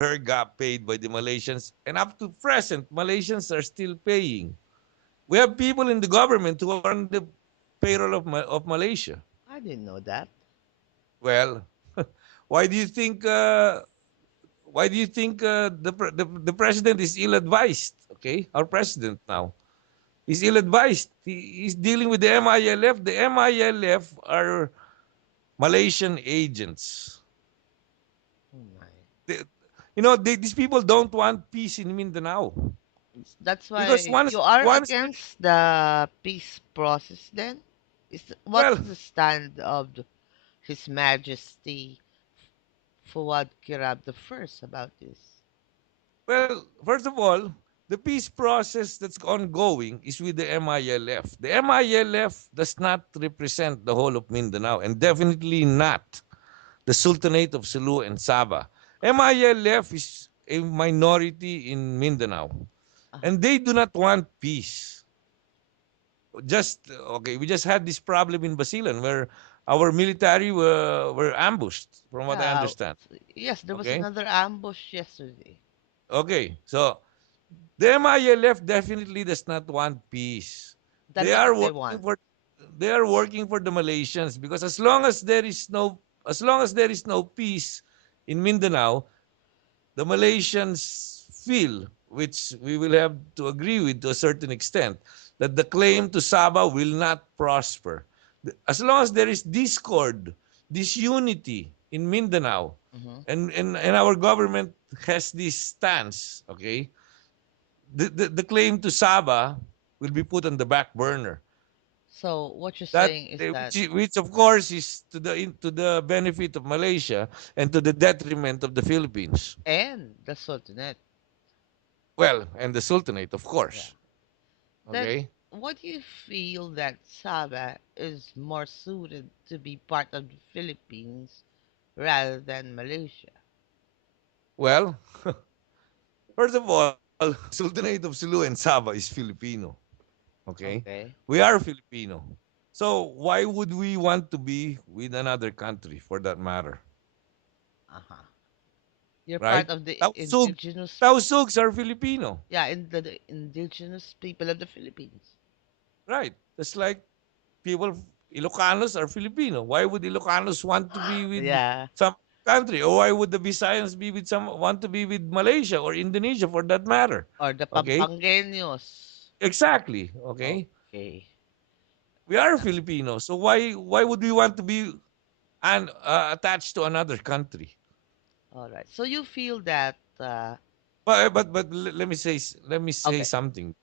her gap paid by the Malaysians, and up to present, Malaysians are still paying. We have people in the government who are on the payroll of Malaysia. I didn't know that. Well, why do you think? Why do you think the president is ill-advised? Okay, our president now is ill-advised. He's dealing with the MILF. The MILF are Malaysian agents. Oh my. They, these people don't want peace in Mindanao That's because why once you are once against the peace process then? What's well the stand of His Majesty Fuad Kirab the first about this? well first of all, the peace process that's ongoing is with the MILF. The MILF does not represent the whole of Mindanao and definitely not the Sultanate of Sulu and Sabah. MILF is a minority in Mindanao, Uh-huh. and they do not want peace. Just okay, we just had this problem in Basilan where our military were ambushed, from what I Yeah. understand. Yes, there was Okay, another ambush yesterday. okay, so the MILF definitely does not want peace. Then They what are do they working want? for they are working for the Malaysians because as long as there is no peace in Mindanao, the Malaysians feel, which we will have to agree with to a certain extent, that the claim to Sabah will not prosper. As long as there is discord, disunity in Mindanao, Hmm. and our government has this stance, okay, the claim to Sabah will be put on the back burner. So what you're That saying is that, which of course is to the benefit of Malaysia and to the detriment of the Philippines. and the Sultanate. Well, and the Sultanate, of Yeah. course. Then Okay. what do you feel that Sabah is more suited to be part of the Philippines rather than Malaysia? Well, first of all, Sultanate of Sulu and Sabah is Filipino. Okay. Okay. We are Filipino. So why would we want to be with another country for that matter? Uh-huh. You're Right? part of the Tausug. indigenous, Tausugs are Filipino. yeah, in the indigenous people of the Philippines. Right. That's like people, Ilocanos are Filipino. Why would Ilocanos want to be with Yeah. some country? Or why would the Visayans want to be with Malaysia or Indonesia for that matter? Or the Okay? Pampangueños. Exactly. Okay? Okay. We are Uh, Filipinos. So why would we want to be attached to another country? all right. So you feel that, Let me say okay. something.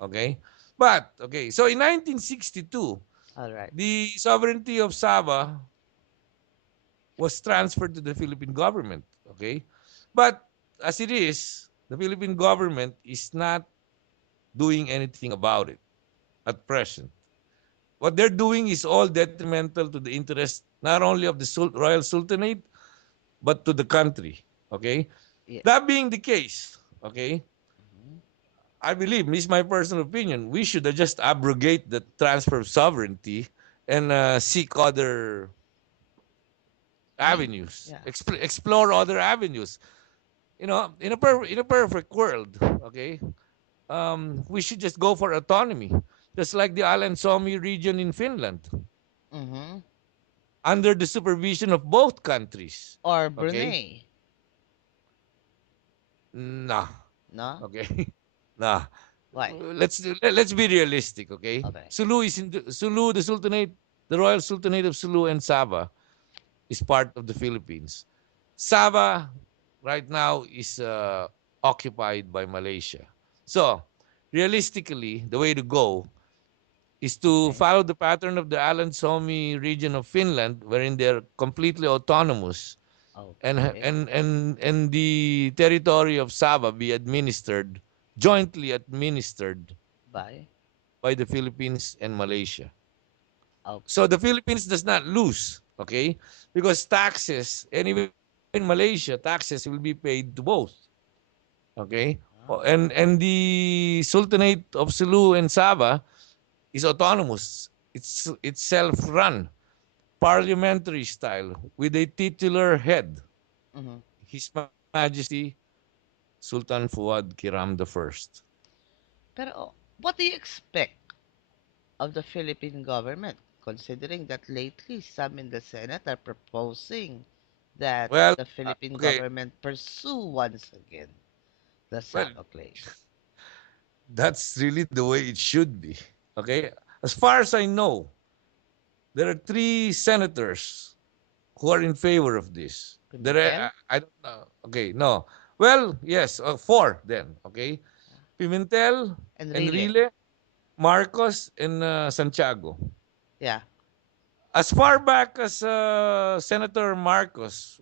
Okay? But okay, so in 1962, All right. the sovereignty of Sabah was transferred to the Philippine government. Okay? But as it is, the Philippine government is not doing anything about it at present. What they're doing is all detrimental to the interest not only of the Royal Sultanate, but to the country. Okay? Yeah. That being the case, okay, Mhm. I believe, this is my personal opinion, we should just abrogate the transfer of sovereignty and seek other Means. avenues, Yeah. explore other avenues. In a perfect world, okay, we should just go for autonomy, just like the Alan Suomi region in Finland, Mm-hmm. under the supervision of both countries. Or Okay, Brunei. nah, No? okay, nah. Why? Let's be realistic. Okay, Okay. Sulu, the Sultanate, the Royal Sultanate of Sulu and Sabah is part of the Philippines. Sabah right now is occupied by Malaysia. So, realistically, the way to go is to Okay. follow the pattern of the Alan Suomi region of Finland, wherein they're completely autonomous, Okay. and the territory of Sabah be jointly administered Bye. by the Philippines and Malaysia. So Okay. the Philippines does not lose, okay? Because taxes, anyway in Malaysia, taxes will be paid to both, okay? And the Sultanate of Sulu and Sabah is autonomous. It's self-run, parliamentary style with a titular head. Mm-hmm. His Majesty Sultan Fuad Kiram the First. Pero what do you expect of the Philippine government, considering that lately some in the Senate are proposing that Well, the Philippine okay. government pursue once again the Well, Sabah claim? that's really the way it should be. Okay. As far as I know, there are three senators who are in favor of this. Pimentel I don't know. Okay, no. Well, yes, four then. Okay, Pimentel, and Rile. Enrile, Marcos, and Santiago. Yeah, As far back as Senator Marcos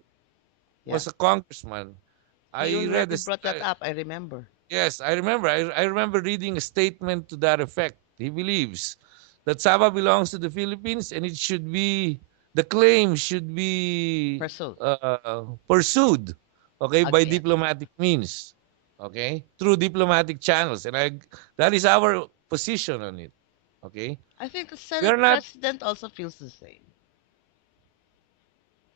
yeah. was a congressman, He I read already this. brought that up, I remember. Yes, I remember. I remember reading a statement to that effect. He believes that Sabah belongs to the Philippines and it should be the claim should be Pursue pursued, okay, by again. diplomatic means, okay, through diplomatic channels, and that is our position on it, okay. I think the We Senate are not. president also feels the same.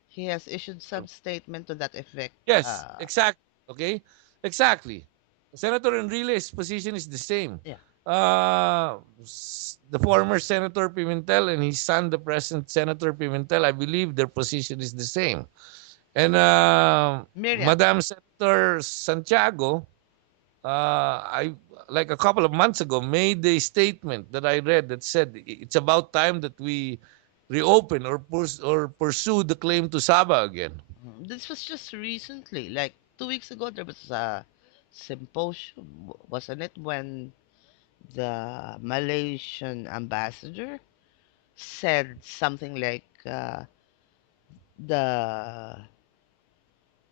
He has issued some statement to that effect. Yes, exactly. Okay, exactly. Senator Enrile's position is the same. Yeah, The former Senator Pimentel and his son, the present Senator Pimentel, I believe their position is the same. And Miriam. Madam Senator Santiago, I like a couple of months ago made a statement that I read that said it's about time that we reopen or pursue the claim to Sabah again. This was just recently, like 2 weeks ago. There was a symposium, wasn't it, when the Malaysian ambassador said something like the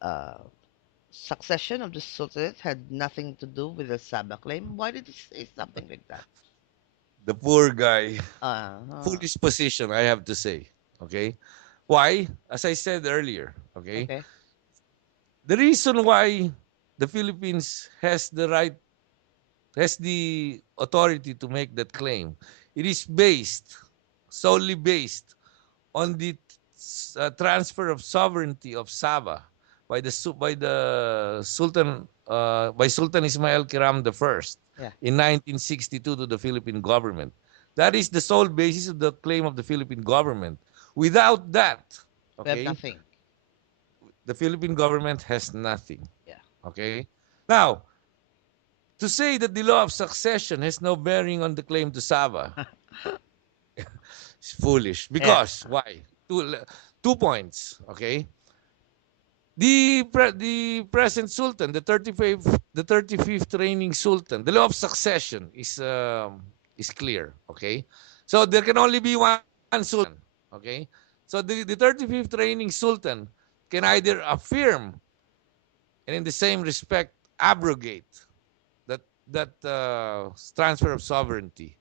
uh, succession of the Sultanate had nothing to do with the Sabah claim. Why did he say something like that? The poor guy. Uh-huh. Foolish position, I have to say. Okay. Why? As I said earlier, okay, Okay. the reason why the Philippines has the authority to make that claim, it is solely based on the transfer of sovereignty of Sabah by the Sultan by Sultan Ismail Kiram the First Yeah. in 1962 to the Philippine government. That is the sole basis of the claim of the Philippine government. Without that, We have okay, nothing. the Philippine government has nothing. Yeah. Okay? Now, to say that the law of succession has no bearing on the claim to Sabah is foolish. Yeah. Because, why? Two points. Okay? The present sultan, the 35th reigning sultan, the law of succession is clear. Okay? So there can only be one sultan. Okay? So the 35th reigning sultan can either affirm and in the same respect abrogate that transfer of sovereignty.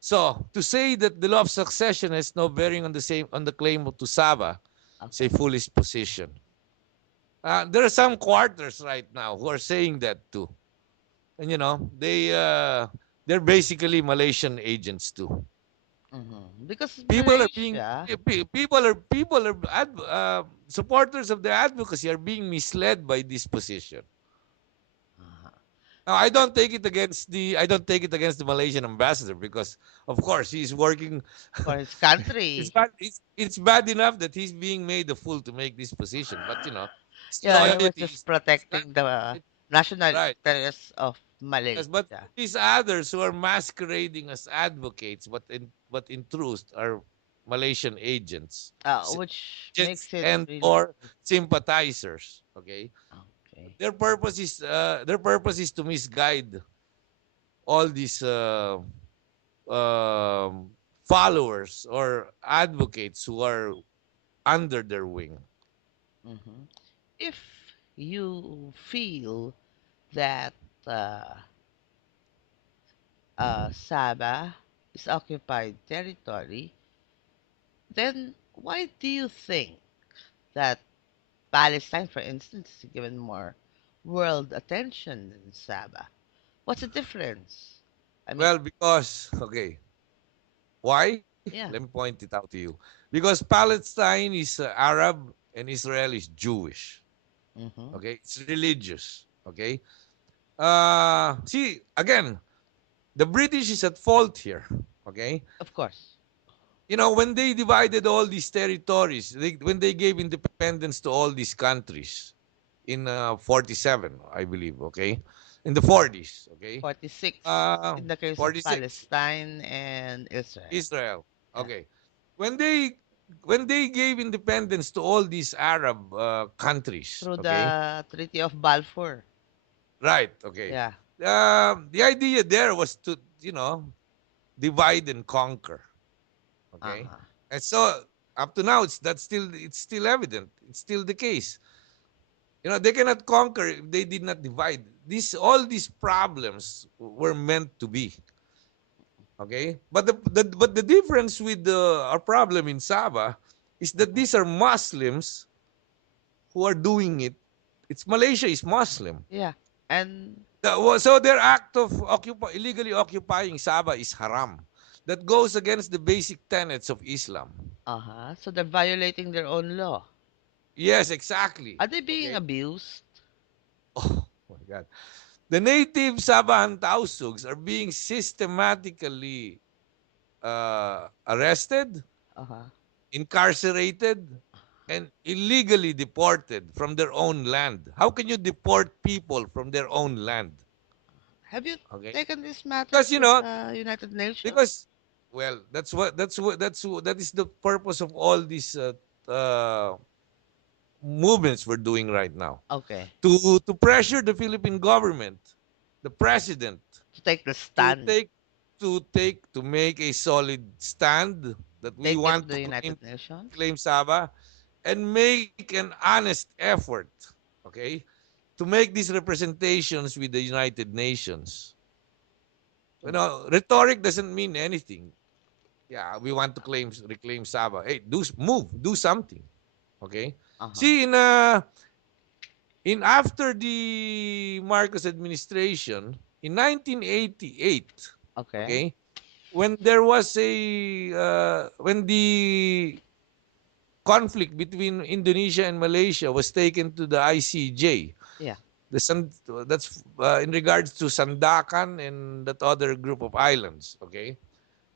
So to say that the law of succession has no bearing on the claim to Sabah is a Okay. foolish position. There are some quarters right now who are saying that too, and they're basically Malaysian agents too. Because People are being Malaysia, people are supporters of the advocacy are being misled by this position. uh, Now, I don't take it against the Malaysian ambassador because of course he's working. for his It's country, bad. It's bad enough that he's being made a fool to make this position, but his yeah, he was loyalty just is not protecting the national right. interests of Yes, but Malaysia. these others who are masquerading as advocates, but in truth are Malaysian agents, Which agents makes it and really or sympathizers. Okay, okay. their purpose is to misguide all these um, followers or advocates who are under their wing. hmm If you feel that uh, Sabah is occupied territory, then why do you think that Palestine, for instance, is given more world attention than Sabah? What's the difference? I mean, Well, because okay, why? Let me yeah. point it out to you. Because Palestine is Arab and Israel is Jewish. Mm-hmm. Okay? It's religious. Okay? See, again, the British is at fault here. Okay? Of course. When they divided all these territories, when they gave independence to all these countries in 47, I believe, okay? In the 40s, okay? 46 Uh, in the case of 46, Palestine and Israel. Israel. Yeah. Okay. When they when they gave independence to all these Arab countries, Through okay? the Treaty of Balfour. Right, okay. Yeah. The idea there was to, divide and conquer, okay? Uh-huh. And so up to now it's still evident. It's still the case. They cannot conquer if they did not divide. All these problems were meant to be. Okay? But the difference with our problem in Sabah is that Uh-huh. these are Muslims who are doing it. It's Malaysia is Muslim. Yeah. And So their act of illegally occupying Sabah is haram. That goes against the basic tenets of Islam. uh-huh. So they're violating their own law. Yes, exactly. Are they being Okay. abused? Oh my God. The native Sabahan Tausugs are being systematically arrested, Uh-huh. incarcerated, and illegally deported from their own land. How can you deport people from their own land? Have you Okay, taken this matter because to the United Nations? because that is the purpose of all these uh, movements we're doing right now, Okay. to pressure the Philippine government, the president, To take the to stand. take to make a solid stand that we Take it to want to the claim United Nations? Sabah, and make an honest effort, okay, to make these representations with the United Nations. Rhetoric doesn't mean anything. Yeah, we want to reclaim Sabah. Hey, do something. Okay. Uh-huh. See, in after the Marcos administration in 1988, Okay. okay, when there was when the conflict between Indonesia and Malaysia was taken to the ICJ. Yeah. That's in regards to Sandakan and that other group of islands. Okay,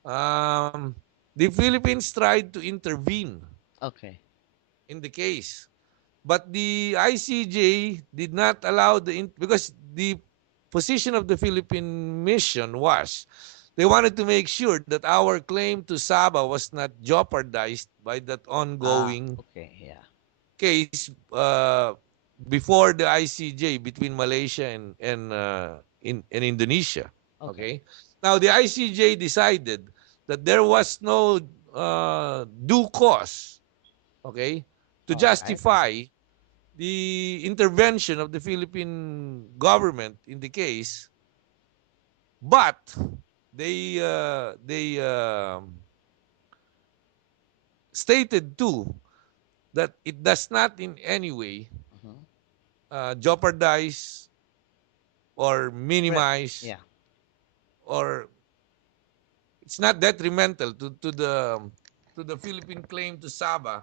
the Philippines tried to intervene Okay. in the case, but the ICJ did not allow because the position of the Philippine mission was they wanted to make sure that our claim to Sabah was not jeopardized by that Ah, ongoing okay. Yeah. case before the ICJ between Malaysia and Indonesia. Okay. Okay, now the ICJ decided that there was no due cause. Okay, to All right. justify the intervention of the Philippine government in the case, but they stated too that it does not in any way Mm-hmm. jeopardize or Re- minimize, yeah. or it's not detrimental to the Philippine claim to Sabah,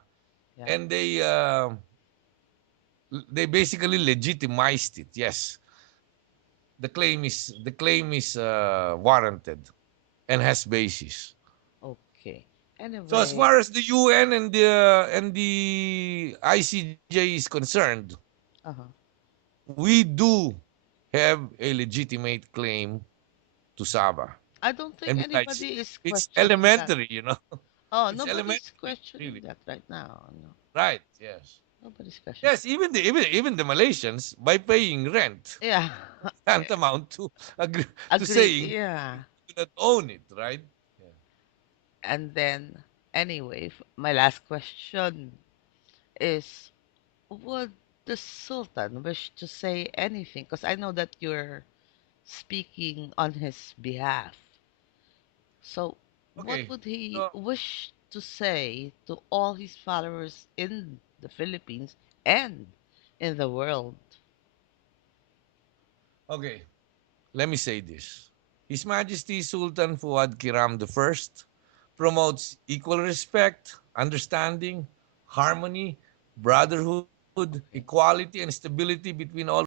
Yeah. and they basically legitimized it. Yes, the claim is warranted and has basis. Okay. So as Anyway. far as the UN and the ICJ is concerned, Uh-huh. we do have a legitimate claim to Sabah. I don't think And besides, anybody is it's questioning that. elementary. Oh, It's nobody's elementary, questioning really. that right now. No. Right, yes. Nobody's questioning. Yes, even the Malaysians, by paying rent, Yeah. tantamount to to Agree. saying Yeah. you do not own it, right? Yeah. And then, anyway, my last question is, would the Sultan wish to say anything? Because I know that you're speaking on his behalf. So, what Okay. would he So, wish to say to all his followers in the Philippines and in the world? okay. Let me say this. His Majesty Sultan Fuad Kiram I promotes equal respect, understanding, harmony, brotherhood, equality and stability between all